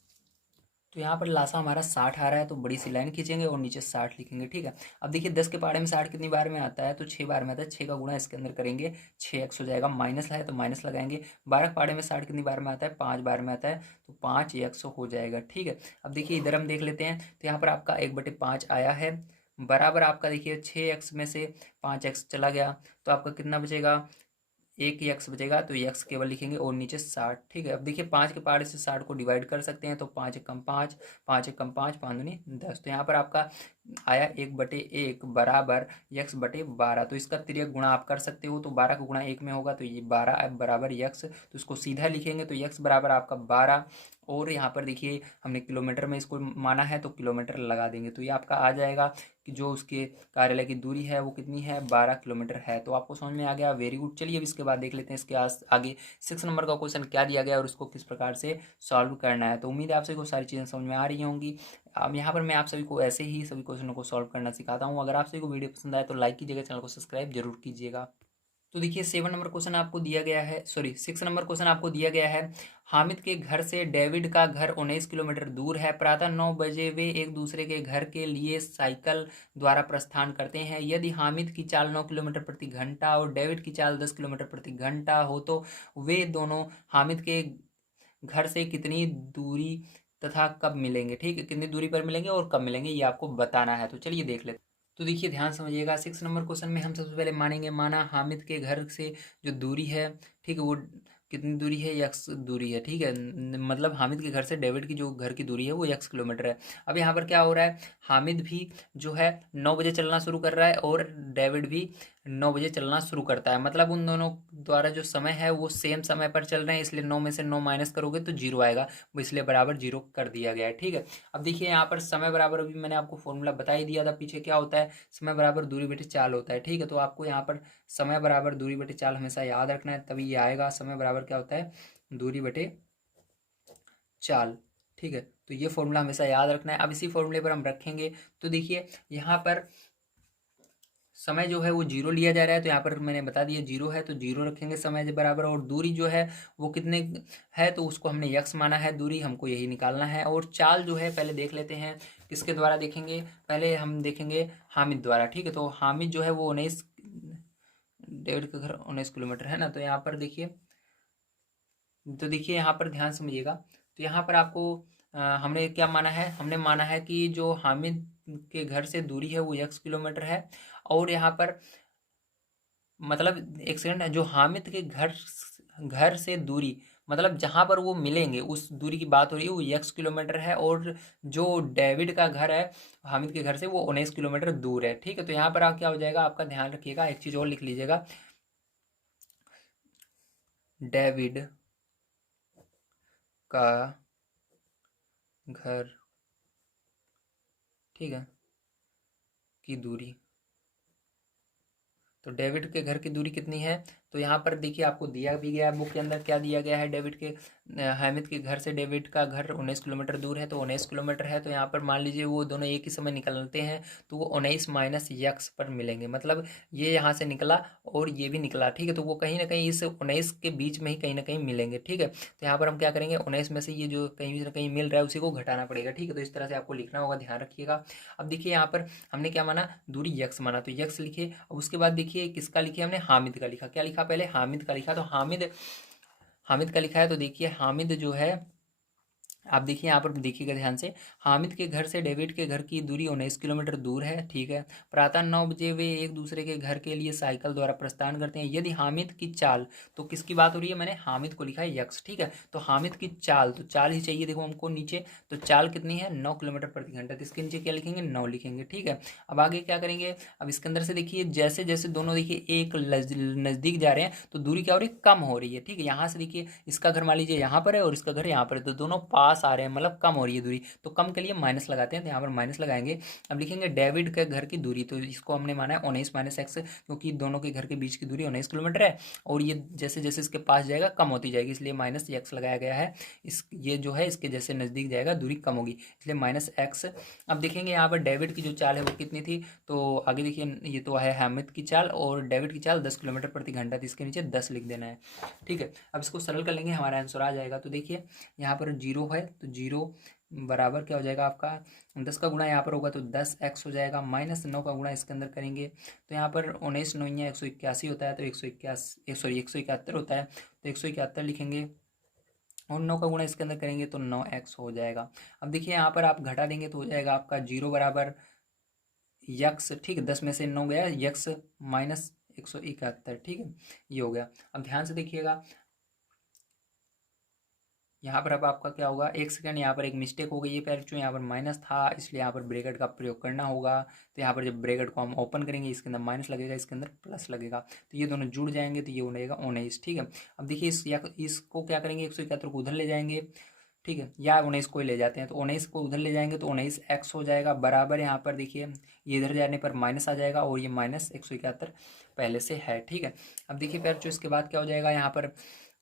तो यहाँ पर लासा हमारा 60 आ रहा है, तो बड़ी सी लाइन खींचेंगे और नीचे 60 लिखेंगे, ठीक है। अब देखिए 10 के पारे में 60 कितनी बार में आता है, तो 6 बार में आता है, 6 का गुणा इसके अंदर करेंगे, 6x हो जाएगा, माइनस है तो माइनस लगाएंगे। 12 के पारे में 60 कितनी बार में आता है, 5 बार में आता है, तो 5x हो जाएगा, ठीक है। अब देखिए इधर हम देख लेते हैं, तो यहाँ पर आपका 1/5 आया है, बराबर आपका देखिए 6x में से 5x चला गया, तो आपका कितना बचेगा, एक यक्स बचेगा, तो यक्स केवल लिखेंगे और नीचे 60, ठीक है। अब देखिए 5 के पारे से 60 को डिवाइड कर सकते हैं, तो 5 एकम 5, 5 एकम 5, 5 दूनी 10। तो यहाँ पर आपका आया 1/1 बराबर यक्स बटे 12। तो इसका तिर्यक गुणा आप कर सकते हो, तो 12 का गुणा 1 में होगा, तो ये 12 बराबर यक्स, तो इसको सीधा लिखेंगे, तो यक्स बराबर आपका 12। और यहाँ पर देखिए हमने किलोमीटर में इसको माना है, तो किलोमीटर लगा देंगे, तो ये आपका आ जाएगा कि जो उसके कार्यालय की दूरी है वो कितनी है, 12 किलोमीटर है। तो आपको समझ में आ गया, वेरी गुड। चलिए अब इसके बाद देख लेते हैं इसके आगे 6 नंबर का क्वेश्चन क्या दिया गया और इसको किस प्रकार से सॉल्व करना है। तो उम्मीद है आप सभी को सारी चीज़ें समझ में आ रही होंगी। अब यहाँ पर मैं आप सभी को ऐसे ही सभी क्वेश्चनों को सॉल्व करना सिखाता हूँ। अगर आप सभी को वीडियो पसंद आए तो लाइक कीजिएगा, चैनल को सब्सक्राइब जरूर कीजिएगा। तो देखिए 7 नंबर क्वेश्चन आपको दिया गया है, सॉरी 6 नंबर क्वेश्चन आपको दिया गया है। हामिद के घर से डेविड का घर 19 किलोमीटर दूर है। प्रातः 9 बजे वे एक दूसरे के घर के लिए साइकिल द्वारा प्रस्थान करते हैं। यदि हामिद की चाल 9 किलोमीटर प्रति घंटा और डेविड की चाल 10 किलोमीटर प्रति घंटा हो, तो वे दोनों हामिद के घर से कितनी दूरी तथा कब मिलेंगे, ठीक है, कितनी दूरी पर मिलेंगे और कब मिलेंगे, ये आपको बताना है। तो चलिए देख लेते हैं। तो देखिए ध्यान समझिएगा, 6 नंबर क्वेश्चन में हम सबसे पहले मानेंगे, माना हामिद के घर से जो दूरी है, ठीक है, वो कितनी दूरी है, यक्स दूरी है, ठीक है। मतलब हामिद के घर से डेविड की जो घर की दूरी है वो यक्स किलोमीटर है। अब यहाँ पर क्या हो रहा है, हामिद भी जो है 9 बजे चलना शुरू कर रहा है और डेविड भी 9 बजे चलना शुरू करता है, मतलब उन दोनों द्वारा जो समय है वो सेम समय पर चल रहे हैं, इसलिए 9 में से 9 माइनस करोगे तो 0 आएगा, वो इसलिए बराबर 0 कर दिया गया है, ठीक है। अब देखिए यहाँ पर समय बराबर, अभी मैंने आपको फॉर्मूला बता ही दिया था पीछे, क्या होता है, समय बराबर दूरी बटे चाल होता है, ठीक है। तो आपको यहाँ पर समय बराबर दूरी बटे चाल हमेशा याद रखना है, तभी ये आएगा। समय बराबर क्या होता है, दूरी बटे चाल, ठीक है। तो ये फॉर्मूला हमेशा याद रखना है। अब इसी फॉर्मूले पर हम रखेंगे, तो देखिए यहाँ पर समय जो है वो 0 लिया जा रहा है, तो यहाँ पर मैंने बता दिया 0 है, तो 0 रखेंगे समय के बराबर। और दूरी जो है वो कितने है, तो उसको हमने यक्स माना है, दूरी हमको यही निकालना है। और चाल जो है पहले देख लेते हैं, किसके द्वारा देखेंगे, पहले हम देखेंगे हामिद द्वारा, ठीक है। तो हामिद जो है वो 19, डेविड का घर 19 किलोमीटर है ना, तो यहाँ पर देखिए, तो देखिए यहाँ पर ध्यान समझिएगा, तो यहाँ पर आपको हमने क्या माना है, हमने माना है कि जो हामिद के घर से दूरी है वो x किलोमीटर है। और यहाँ पर मतलब एक सेकंड, जो हामिद के घर घर से दूरी, मतलब जहाँ पर वो मिलेंगे उस दूरी की बात हो रही है, वो x किलोमीटर है, और जो डेविड का घर है हामिद के घर से वो 19 किलोमीटर दूर है। ठीक है, तो यहाँ पर आप क्या हो जाएगा, आपका ध्यान रखिएगा, एक चीज़ और लिख लीजिएगा, डेविड का घर, ठीक है, की दूरी। तो डेविड के घर की दूरी कितनी है, तो यहाँ पर देखिए आपको दिया भी गया है बुक के अंदर, क्या दिया गया है, डेविड के हामिद के घर से डेविड का घर 19 किलोमीटर दूर है, तो 19 किलोमीटर है, तो यहाँ पर मान लीजिए वो दोनों एक ही समय निकलते हैं, तो वो 19 - x पर मिलेंगे, मतलब ये यहाँ से निकला और ये भी निकला, ठीक है, तो वो कहीं ना कहीं इस 19 के बीच में ही कहीं ना कहीं मिलेंगे। ठीक है, तो यहाँ पर हम क्या करेंगे, 19 में से ये जो कहीं ना कहीं मिल रहा है उसी को घटाना पड़ेगा। ठीक है, तो इस तरह से आपको लिखना होगा, ध्यान रखिएगा। अब देखिए यहाँ पर हमने क्या माना, दूरी यक्स माना, तो यक्स लिखिए। अब उसके बाद देखिए किसका लिखे हमने, हामिद का लिखा। क्या लिखा, पहले हामिद का लिखा, तो हामिद हामिद का लिखा है, तो देखिए हामिद जो है, आप देखिए यहाँ पर देखिएगा ध्यान से, हामिद के घर से डेविड के घर की दूरी 19 किलोमीटर दूर है। ठीक है, प्रातः 9 बजे वे एक दूसरे के घर के लिए साइकिल द्वारा प्रस्थान करते हैं। यदि हामिद की चाल, तो किसकी बात हो रही है, मैंने हामिद को लिखा है यक्स। ठीक है, तो हामिद की चाल, तो चाल ही चाहिए देखो हमको नीचे, तो चाल कितनी है, 9 किलोमीटर प्रति घंटा, तो इसके नीचे क्या लिखेंगे, 9 लिखेंगे। ठीक है, अब आगे क्या करेंगे, अब इसके अंदर से देखिए जैसे जैसे दोनों देखिए एक नज़दीक जा रहे हैं तो दूरी क्या हो रही है, कम हो रही है। ठीक है, यहाँ से देखिए इसका घर मान लीजिए यहाँ पर है और इसका घर यहाँ पर है, तो दोनों पास आ रहे हैं, मतलब कम हो रही है दूरी, तो कम के लिए माइनस लगाते हैं, तो यहाँ पर माइनस लगाएंगे। अब लिखेंगे डेविड के घर की दूरी, तो इसको हमने माना है 19 - x, क्योंकि दोनों के घर के बीच की दूरी 19 किलोमीटर है, और ये जैसे जैसे इसके पास जाएगा कम होती जाएगी, इसलिए -x लगाया गया है। इस ये जो है इसके जैसे नज़दीक जाएगा दूरी कम होगी, इसलिए -x। अब देखेंगे यहाँ पर डेविड की जो चाल है वो कितनी थी, तो आगे देखिए ये तो है हामिद की चाल, और डेविड की चाल 10 किलोमीटर प्रति घंटा थी, इसके नीचे 10 लिख देना है। ठीक है, अब इसको सरल कर लेंगे, हमारा आंसर आ जाएगा। तो देखिए यहाँ पर जीरो है, तो जीरो बराबर क्या हो जाएगा आपका, 10 का गुणा यहाँ पर होगा तो 10x हो जाएगा, -9 का गुणा इसके अंदर करेंगे, तो यहाँ पर 19 × 9 = 181 होता है, तो 181, सॉरी 171 होता है, तो 171 लिखेंगे, और 9 का गुणा इसके अंदर करेंगे तो 9x हो जाएगा। अब देखिए यहाँ पर आप घटा देंगे तो हो जाएगा आपका जीरो बराबर यक्स। ठीक है, 10 में से 9 गया, यक्स -171। ठीक है, ये हो गया। अब ध्यान से देखिएगा यहाँ पर, अब आपका क्या होगा, एक सेकंड, यहाँ पर एक मिस्टेक हो गई है पैर, जो यहाँ पर माइनस था इसलिए यहाँ पर ब्रैकेट का प्रयोग करना होगा, तो यहाँ पर जब ब्रैकेट को हम ओपन करेंगे इसके अंदर माइनस लगेगा, इसके अंदर प्लस लगेगा, तो ये दोनों जुड़ जाएंगे, तो ये हो जाएगा 19। ठीक है, अब देखिए इसको क्या करेंगे, 171 को उधर ले जाएंगे, ठीक है, या 19 को ही ले जाते हैं, तो 19 को उधर ले जाएंगे तो 19x हो जाएगा, बराबर यहाँ पर देखिए ये इधर जाने पर माइनस आ जाएगा, और ये -171 पहले से है। ठीक है, अब देखिए पैर जो इसके बाद क्या हो जाएगा, यहाँ पर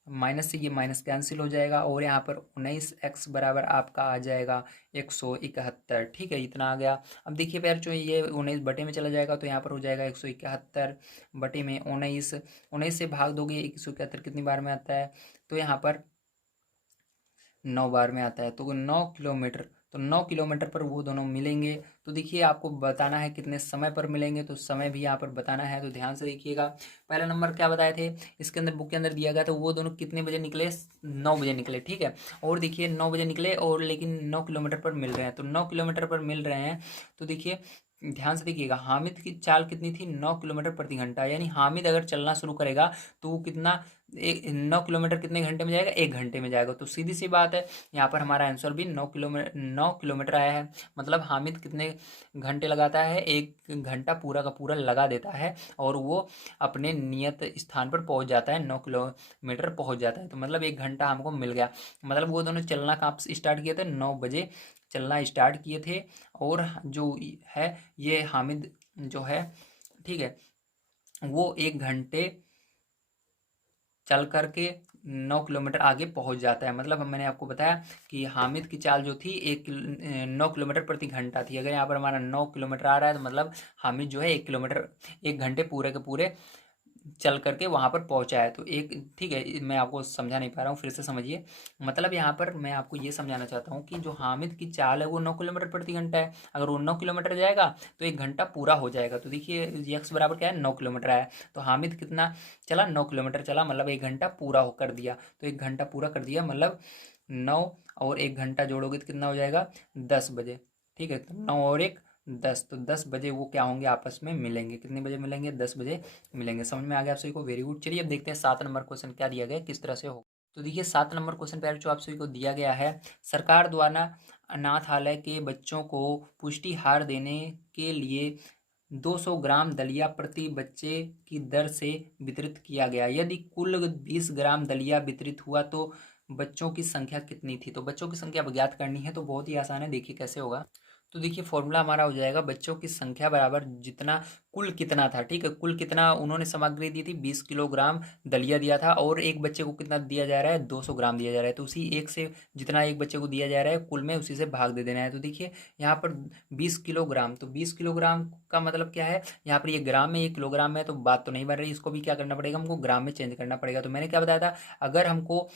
माइनस से ये माइनस कैंसिल हो जाएगा, और यहाँ पर 19x बराबर आपका आ जाएगा 171। ठीक है, इतना आ गया। अब देखिए पैर जो ये 19 बटे में चला जाएगा, तो यहाँ पर हो जाएगा 171 बटे में 19, 19 से भाग दोगे 171 कितनी बार में आता है, तो यहाँ पर 9 बार में आता है, तो 9 किलोमीटर, तो 9 किलोमीटर पर वो दोनों मिलेंगे। तो देखिए आपको बताना है कितने समय पर मिलेंगे, तो समय भी यहाँ पर बताना है, तो ध्यान से देखिएगा। पहला नंबर क्या बताए थे, इसके अंदर बुक के अंदर दिया गया, तो वो दोनों कितने बजे निकले, 9 बजे निकले। ठीक है, और देखिए 9 बजे निकले और लेकिन 9 किलोमीटर पर मिल रहे हैं, तो 9 किलोमीटर पर मिल रहे हैं, तो देखिए ध्यान से देखिएगा, हामिद की चाल कितनी थी, 9 किलोमीटर प्रति घंटा, यानी हामिद अगर चलना शुरू करेगा तो वो कितना, 9 किलोमीटर कितने घंटे में जाएगा, 1 घंटे में जाएगा, तो सीधी सी बात है यहाँ पर हमारा आंसर भी 9 किलोमीटर आया है। मतलब हामिद कितने घंटे लगाता है, 1 घंटा पूरा का पूरा लगा देता है, और वो अपने नियत स्थान पर पहुंच जाता है, 9 किलोमीटर पहुंच जाता है, तो मतलब 1 घंटा हमको मिल गया। मतलब वो दोनों चलना कहाँ से स्टार्ट किए थे, 9 बजे चलना स्टार्ट किए थे, और जो है ये हामिद जो है, ठीक है, वो 1 घंटे चल करके 9 किलोमीटर आगे पहुंच जाता है। मतलब मैंने आपको बताया कि हामिद की चाल जो थी 9 किलोमीटर प्रति घंटा थी, अगर यहाँ पर हमारा 9 किलोमीटर आ रहा है तो मतलब हामिद जो है 1 किलोमीटर 1 घंटे पूरे के पूरे चल करके वहाँ पर पहुँचा है। तो एक, ठीक है, मैं आपको समझा नहीं पा रहा हूँ, फिर से समझिए। मतलब यहाँ पर मैं आपको ये समझाना चाहता हूँ कि जो हामिद की चाल है वो 9 किलोमीटर प्रति घंटा है, अगर वो 9 किलोमीटर जाएगा तो 1 घंटा पूरा हो जाएगा। तो देखिए यक्स बराबर क्या है, 9 किलोमीटर आया, तो हामिद कितना चला, 9 किलोमीटर चला, मतलब 1 घंटा पूरा कर दिया, तो 1 घंटा पूरा कर दिया, मतलब 9 और 1 घंटा जोड़ोगे तो कितना हो जाएगा, 10 बजे। ठीक है, तो 9 और 1 10, तो 10 बजे वो क्या होंगे, आपस में मिलेंगे। कितने बजे मिलेंगे, 10 बजे मिलेंगे। समझ में आ गया आप सभी को, वेरी गुड। चलिए अब देखते हैं 7 नंबर क्वेश्चन क्या दिया गया है, किस तरह से हो। तो देखिए 7 नंबर क्वेश्चन पे जो आप सभी को दिया गया है, सरकार द्वारा अनाथालय के बच्चों को पुष्टिहार देने के लिए 200 ग्राम दलिया प्रति बच्चे की दर से वितरित किया गया। यदि कुल 20 ग्राम दलिया वितरित हुआ तो बच्चों की संख्या कितनी थी। तो बच्चों की संख्या अब ज्ञात करनी है, तो बहुत ही आसान है, देखिए कैसे होगा। तो देखिए फॉर्मूला हमारा हो जाएगा बच्चों की संख्या बराबर जितना कुल कितना था, ठीक है, कुल कितना उन्होंने सामग्री दी थी, 20 किलोग्राम दलिया दिया था, और एक बच्चे को कितना दिया जा रहा है, 200 ग्राम दिया जा रहा है। तो उसी एक से जितना एक बच्चे को दिया जा रहा है कुल में, उसी से भाग दे देना है। तो देखिए यहाँ पर 20 किलोग्राम, तो 20 किलोग्राम का मतलब क्या है, यहाँ पर ये ग्राम में, ये किलोग्राम में, तो बात तो नहीं बन रही, इसको भी क्या करना पड़ेगा, हमको ग्राम में चेंज करना पड़ेगा। तो मैंने क्या बताया था, अगर हमको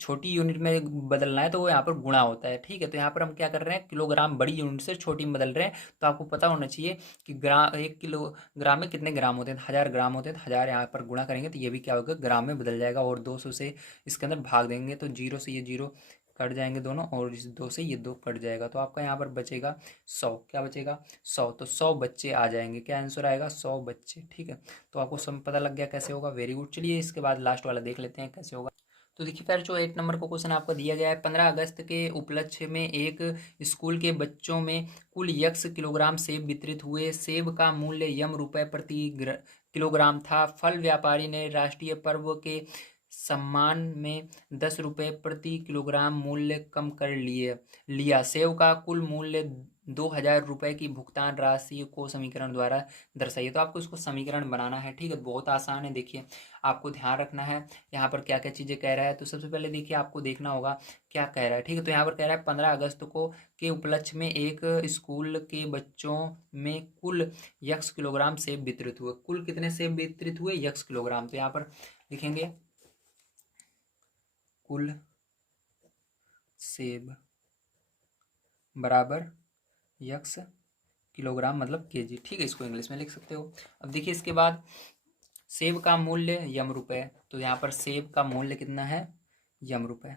छोटी यूनिट में बदलना है तो वो यहाँ पर गुणा होता है, ठीक है। तो यहाँ पर हम क्या कर रहे हैं, किलोग्राम बड़ी यूनिट से छोटी में बदल रहे हैं। तो आपको पता होना चाहिए कि 1 किलोग्राम में कितने ग्राम होते हैं, 1000 ग्राम होते हैं। तो 1000 यहाँ पर गुणा करेंगे तो ये भी क्या होगा, ग्राम में बदल जाएगा। और 200 से इसके अंदर भाग देंगे तो 0 से ये 0 कट जाएंगे दोनों, और इस 2 से ये 2 कट जाएगा। तो आपका यहाँ पर बचेगा 100। क्या बचेगा, 100। तो 100 बच्चे आ जाएंगे, क्या आंसर आएगा, 100 बच्चे, ठीक है। तो आपको सब पता लग गया कैसे होगा, वेरी गुड। चलिए इसके बाद लास्ट वाला देख लेते हैं कैसे होगा। तो देखिए फिर जो 8 नंबर को क्वेश्चन आपको दिया गया है, 15 अगस्त के उपलक्ष्य में एक स्कूल के बच्चों में कुल यक्स किलोग्राम सेब वितरित हुए। सेब का मूल्य रुपए प्रति किलोग्राम था। फल व्यापारी ने राष्ट्रीय पर्व के सम्मान में 10 रुपये प्रति किलोग्राम मूल्य कम कर लिया। सेब का कुल मूल्य 2000 रुपये की भुगतान राशि को समीकरण द्वारा दर्शाइए। तो आपको इसको समीकरण बनाना है, ठीक है, बहुत आसान है। देखिए आपको ध्यान रखना है यहाँ पर क्या क्या चीज़ें कह रहा है। तो सबसे पहले देखिए आपको देखना होगा क्या कह रहा है, ठीक है। तो यहाँ पर कह रहा है 15 अगस्त को के उपलक्ष्य में एक स्कूल के बच्चों में कुल यक्स किलोग्राम सेब वितरित हुए। कुल कितने सेब वितरित हुए, यक्स किलोग्राम। तो यहाँ पर लिखेंगे कुल सेब बराबर यक्स किलोग्राम मतलब केजी, ठीक है, इसको इंग्लिश में लिख सकते हो। अब देखिए इसके बाद सेब का मूल्य रुपए। तो यहाँ पर सेब का मूल्य कितना है, रुपए,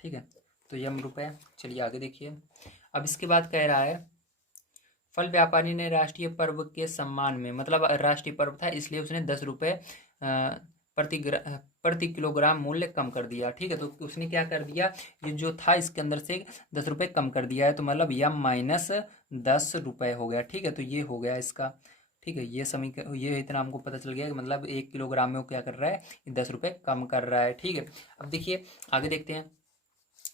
ठीक है। तो रुपए। चलिए आगे देखिए। अब इसके बाद कह रहा है फल व्यापारी ने राष्ट्रीय पर्व के सम्मान में, मतलब राष्ट्रीय पर्व था इसलिए उसने 10 रुपये प्रति किलोग्राम मूल्य कम कर दिया, ठीक है। तो उसने क्या कर दिया, ये जो था इसके अंदर से 10 रुपये कम कर दिया है। तो मतलब -10 रुपये हो गया, ठीक है। तो ये हो गया इसका, ठीक है। ये इतना हमको पता चल गया कि मतलब 1 किलोग्राम में वो क्या कर रहा है, 10 रुपये कम कर रहा है, ठीक है। अब देखिए आगे देखते हैं।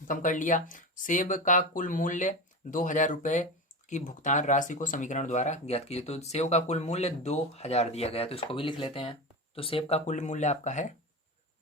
कम कर लिया। सेब का कुल मूल्य 2000 रुपये की भुगतान राशि को समीकरण द्वारा ज्ञात कीजिए। तो सेब का कुल मूल्य 2000 दिया गया है, तो इसको भी लिख लेते हैं। तो सेब का कुल मूल्य आपका है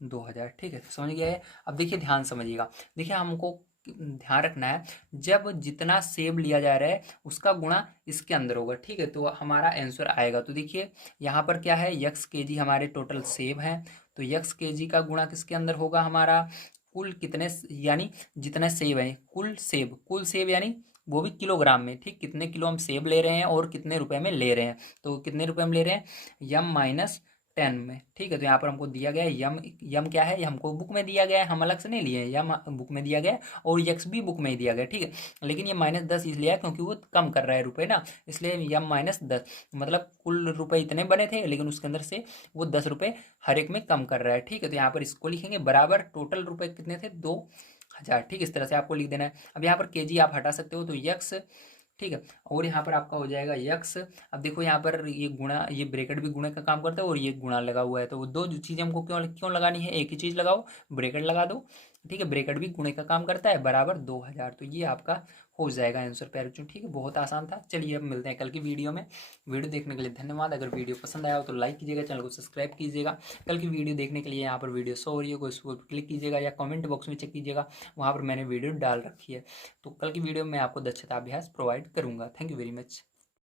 2000, ठीक है, समझ गया है। अब देखिए ध्यान समझिएगा, देखिए हमको ध्यान रखना है, जब जितना सेब लिया जा रहा है उसका गुणा इसके अंदर होगा, ठीक है, तो हमारा आंसर आएगा। तो देखिए यहाँ पर क्या है, यक्स केजी हमारे टोटल सेब हैं, तो यक्स केजी का गुणा किसके अंदर होगा, हमारा कुल कितने, यानी जितने सेब हैं, कुल सेब यानी वो भी किलोग्राम में, ठीक, कितने किलो हम सेब ले रहे हैं और कितने रुपए में ले रहे हैं। तो कितने रुपए में ले रहे हैं, -10 में, ठीक है। तो यहाँ पर हमको दिया गया है यम क्या है, ये हमको बुक में दिया गया है, हम अलग से नहीं लिए हैं, यम बुक में दिया गया है और यक्स भी बुक में ही दिया गया है, ठीक है। लेकिन ये -10 इसलिए है क्योंकि वो कम कर रहा है रुपए ना, इसलिए -10, मतलब कुल रुपए इतने बने थे लेकिन उसके अंदर से वो 10 रुपये हर एक में कम कर रहा है, ठीक है। तो यहाँ पर इसको लिखेंगे बराबर टोटल रुपए कितने थे, 2000, ठीक, इस तरह से आपको लिख देना है। अब यहाँ पर केजी आप हटा सकते हो, तो यक्स, ठीक है, और यहाँ पर आपका हो जाएगा यक्स। अब देखो यहाँ पर ये गुणा, ये ब्रैकेट भी गुणे का काम करता है और ये गुणा लगा हुआ है, तो वो दो चीज़ें हमको क्यों क्यों लगानी है, एक ही चीज़ लगाओ, ब्रैकेट लगा दो, ठीक है, ब्रैकेट भी गुणे का काम करता है, बराबर 2000। तो ये आपका हो जाएगा आंसर प्यारे बच्चों, ठीक है, बहुत आसान था। चलिए अब मिलते हैं कल की वीडियो में। वीडियो देखने के लिए धन्यवाद। अगर वीडियो पसंद आया हो तो लाइक कीजिएगा, चैनल को सब्सक्राइब कीजिएगा। कल की वीडियो देखने के लिए यहाँ पर वीडियो शो हो रही है, कोई उसको क्लिक कीजिएगा या कमेंट बॉक्स में चेक कीजिएगा, वहाँ पर मैंने वीडियो डाल रखी है। तो कल की वीडियो में आपको दक्षता अभ्यास प्रोवाइड करूँगा। Thank you very much.